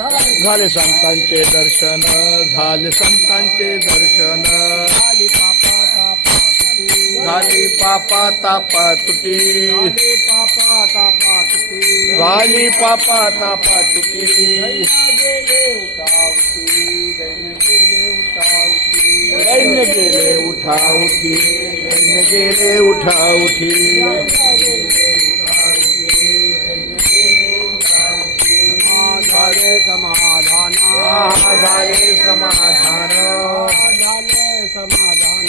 झाले संतांचे दर्शन, झाले संतांचे दर्शन, झाली पापा तापा तुटी, झाली पापा तापा तुटी, दैन्य गेले उठाउठी, दैन्य गेले उठाउठी, झाले समाधान, झाले समाधान, झाले समाधान,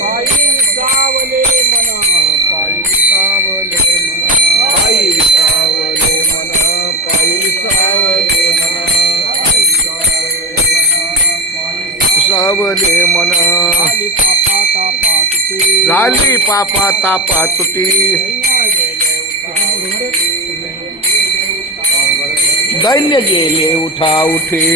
पायी विसावले मन, पायी विसावले मन, पायी विसावले मन, पायी विसावले मन, विसावले मन, झाली पापा तापा तुटी, दैन्य गेले उठाउठी,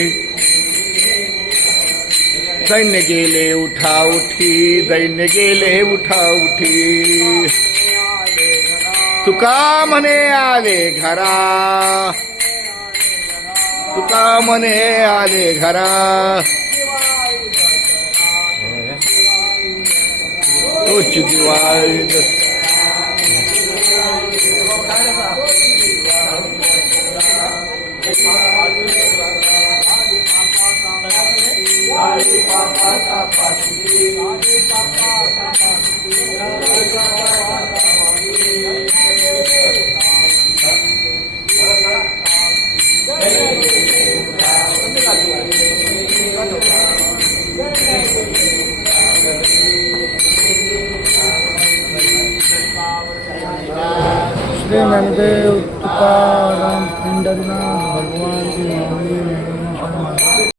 दैन्य गेले उठाउठी, दैन्य गेले उठाउठी, तुका म्हणे आले घरा, तुका म्हणे आले घरा, तोच दिवाळी श्री ज्ञानदेव तुकाराम पंढरीनाथ भगवान की